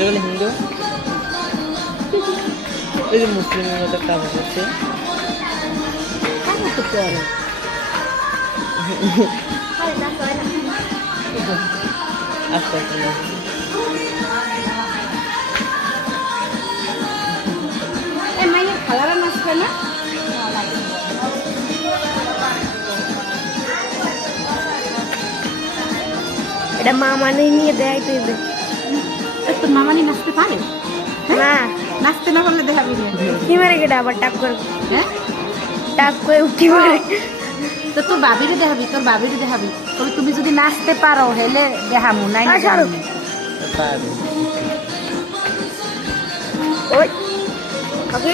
এগুলো হিন্দু, এই যে মুসলিমের মতো কাজ করছে। আস্তে আস্তে খালারা নাচবে না, এটা মামানি নিয়ে দেয় তুই তোর মামানি নাচতে পারে না, নাচতে না পারলে দেখাবি না। কি মারে কেটা আবার টাক করে, হ্যাঁ টাক করে উঠি মারে। তো তোর বাবিরে দেখাবি, তোর বাবিরে দেখাবি, তবে তুমি যদি নাচতে পারো হেলে দেখামু নাই না ছাড়ো। পারবে। ওই ওকে